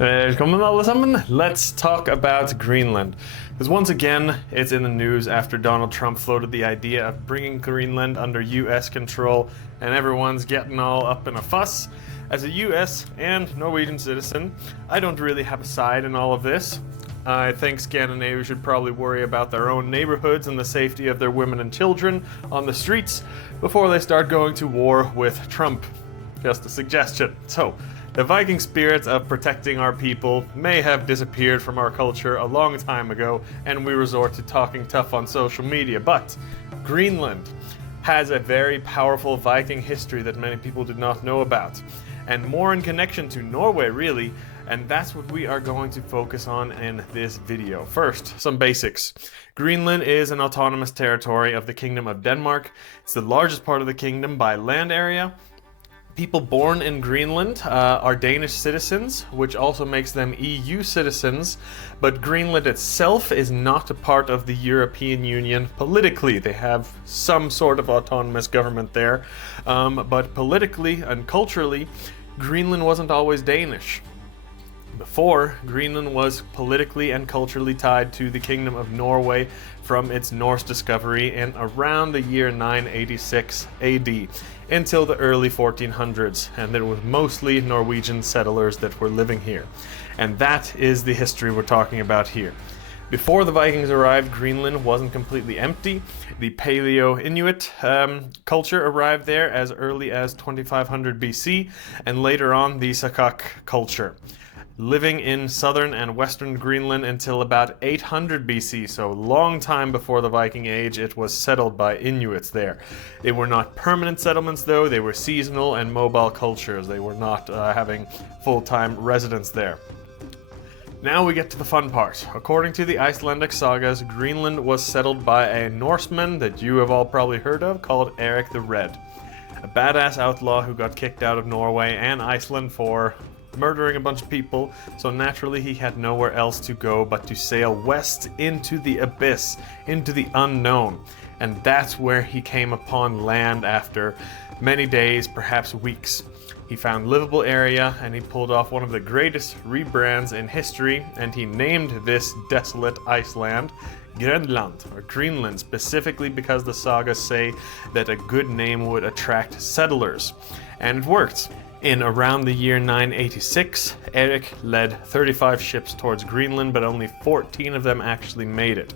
Välkommen alle sammen. Let's talk about Greenland. Because once again, it's in the news after Donald Trump floated the idea of bringing Greenland under US control, and everyone's getting all up in a fuss. As a US and Norwegian citizen, I don't really have a side in all of this. I think Scandinavia should probably worry about their own neighborhoods and the safety of their women and children on the streets before they start going to war with Trump. Just a suggestion. So, the Viking spirits of protecting our people may have disappeared from our culture a long time ago, and we resort to talking tough on social media, but Greenland has a very powerful Viking history that many people did not know about, and more in connection to Norway really, and that's what we are going to focus on in this video. First, some basics. Greenland is an autonomous territory of the Kingdom of Denmark. It's the largest part of the kingdom by land area. People born in Greenland are Danish citizens, which also makes them EU citizens, but Greenland itself is not a part of the European Union politically. They have some sort of autonomous government there, but politically and culturally, Greenland wasn't always Danish. Before, Greenland was politically and culturally tied to the Kingdom of Norway from its Norse discovery in around the year 986 AD until the early 1400s, and there was mostly Norwegian settlers that were living here. And that is the history we're talking about here. Before the Vikings arrived, Greenland wasn't completely empty. The Paleo-Inuit culture arrived there as early as 2500 BC, and later on the Sakak culture, living in southern and western Greenland until about 800 BC, so a long time before the Viking Age. It was settled by Inuits there. They were not permanent settlements though, they were seasonal and mobile cultures. They were not having full-time residents there. Now we get to the fun part. According to the Icelandic sagas, Greenland was settled by a Norseman that you have all probably heard of called Erik the Red. A badass outlaw who got kicked out of Norway and Iceland for murdering a bunch of people, so naturally he had nowhere else to go but to sail west into the abyss, into the unknown. And that's where he came upon land after many days, perhaps weeks. He found livable area and he pulled off one of the greatest rebrands in history, and he named this desolate Iceland Greenland, or Greenland, specifically because the sagas say that a good name would attract settlers. And it worked. In around the year 986, Erik led 35 ships towards Greenland, but only 14 of them actually made it.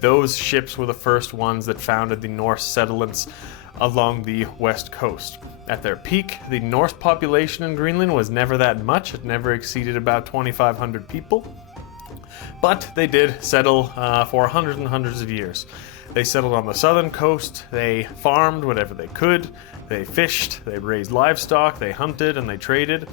Those ships were the first ones that founded the Norse settlements along the west coast. At their peak, the Norse population in Greenland was never that much. It never exceeded about 2,500 people. But they did settle for hundreds and hundreds of years. They settled on the southern coast, they farmed whatever they could, they fished, they raised livestock, they hunted, and they traded.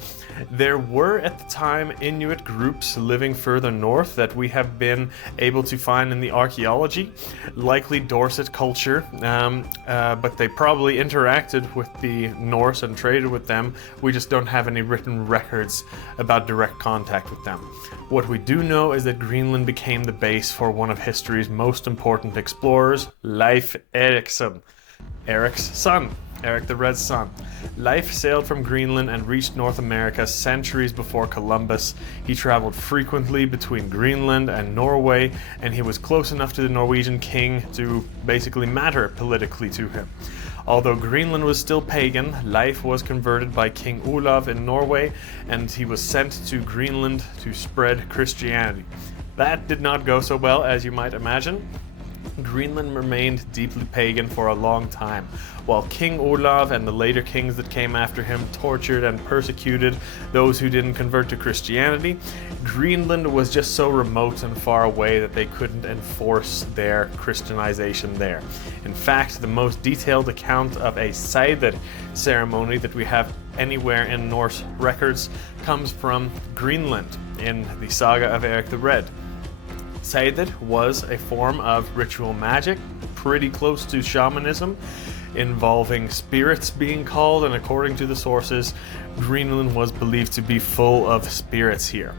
There were at the time Inuit groups living further north that we have been able to find in the archaeology, likely Dorset culture, but they probably interacted with the Norse and traded with them. We just don't have any written records about direct contact with them. What we do know is that Greenland became the base for one of history's most important explorers, Leif Erikson, Erik's son. Erik the Red's son. Leif sailed from Greenland and reached North America centuries before Columbus. He traveled frequently between Greenland and Norway, and he was close enough to the Norwegian king to basically matter politically to him. Although Greenland was still pagan, Leif was converted by King Olav in Norway, and he was sent to Greenland to spread Christianity. That did not go so well, as you might imagine. Greenland remained deeply pagan for a long time. While King Olav and the later kings that came after him tortured and persecuted those who didn't convert to Christianity, Greenland was just so remote and far away that they couldn't enforce their Christianization there. In fact, the most detailed account of a Seiðr ceremony that we have anywhere in Norse records comes from Greenland in the saga of Erik the Red. Seiðr was a form of ritual magic, pretty close to shamanism, involving spirits being called, and according to the sources, Greenland was believed to be full of spirits here.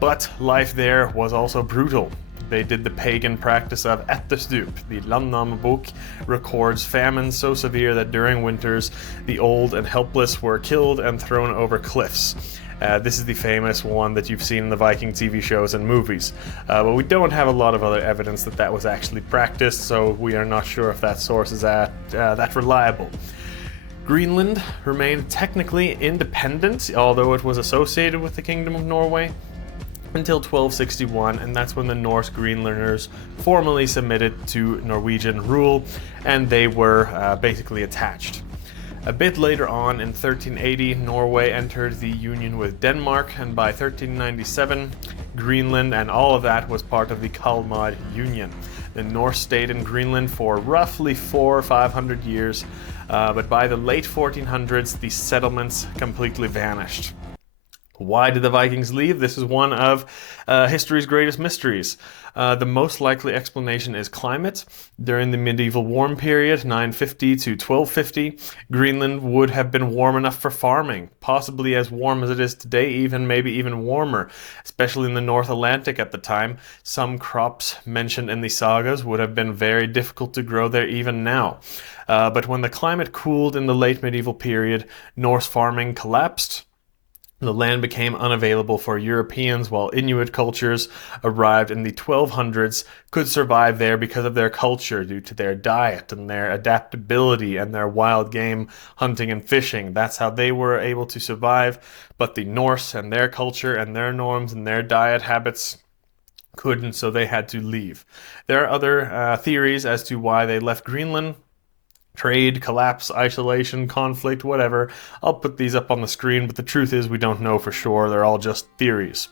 But life there was also brutal. They did the pagan practice of ættestup. The Landnámabók records famine so severe that during winters, the old and helpless were killed and thrown over cliffs. This is the famous one that you've seen in the Viking TV shows and movies. But we don't have a lot of other evidence that that was actually practiced, so we are not sure if that source is that reliable. Greenland remained technically independent, although it was associated with the Kingdom of Norway, until 1261, and that's when the Norse Greenlanders formally submitted to Norwegian rule, and they were basically attached. A bit later on, in 1380, Norway entered the union with Denmark, and by 1397, Greenland and all of that was part of the Kalmar Union. The Norse stayed in Greenland for roughly 400 or 500 years, but by the late 1400s, the settlements completely vanished. Why did the Vikings leave? This is one of history's greatest mysteries. The most likely explanation is climate. During the medieval warm period, 950 to 1250, Greenland would have been warm enough for farming, possibly as warm as it is today, maybe even warmer, especially in the North Atlantic at the time. Some crops mentioned in the sagas would have been very difficult to grow there even now. But when the climate cooled in the late medieval period, Norse farming collapsed. The land became unavailable for Europeans, while Inuit cultures arrived in the 1200s, could survive there because of their culture, due to their diet and their adaptability and their wild game hunting and fishing. That's how they were able to survive. But the Norse and their culture and their norms and their diet habits couldn't, so they had to leave. There are other theories as to why they left Greenland. Trade, collapse, isolation, conflict, whatever. I'll put these up on the screen, but the truth is we don't know for sure. They're all just theories.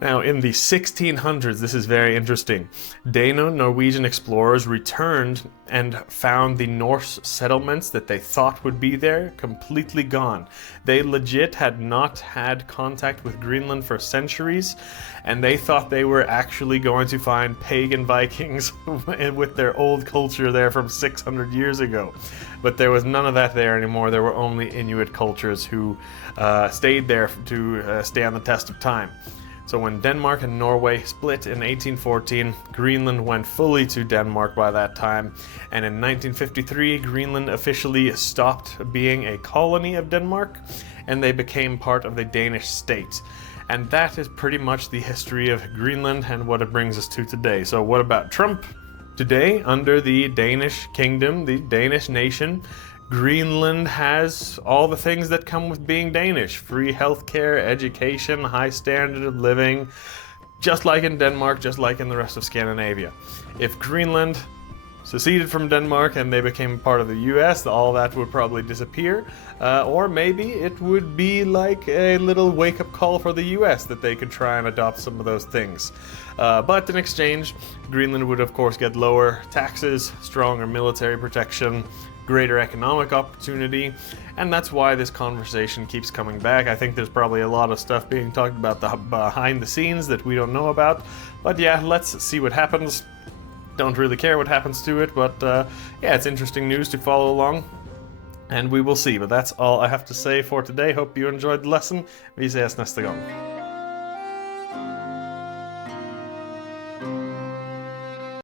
Now, in the 1600s, this is very interesting. Dano-Norwegian explorers returned and found the Norse settlements that they thought would be there completely gone. They legit had not had contact with Greenland for centuries, and they thought they were actually going to find pagan Vikings with their old culture there from 600 years ago. But there was none of that there anymore. There were only Inuit cultures who stayed there to stand the test of time. So when Denmark and Norway split in 1814, Greenland went fully to Denmark by that time, and in 1953 Greenland officially stopped being a colony of Denmark, and they became part of the Danish state. And that is pretty much the history of Greenland and what it brings us to today. So what about Trump? Today, under the Danish kingdom, the Danish nation, Greenland has all the things that come with being Danish. Free healthcare, education, high standard of living, just like in Denmark, just like in the rest of Scandinavia. If Greenland seceded from Denmark and they became part of the US, all that would probably disappear. Or maybe it would be like a little wake-up call for the US that they could try and adopt some of those things. But in exchange, Greenland would of course get lower taxes, stronger military protection, greater economic opportunity, and that's why this conversation keeps coming back. I think there's probably a lot of stuff being talked about behind the scenes that we don't know about, but yeah, let's see what happens. Don't really care what happens to it, but yeah, it's interesting news to follow along, and we will see. But that's all I have to say for today. Hope you enjoyed the lesson. Vi ses nästa gång.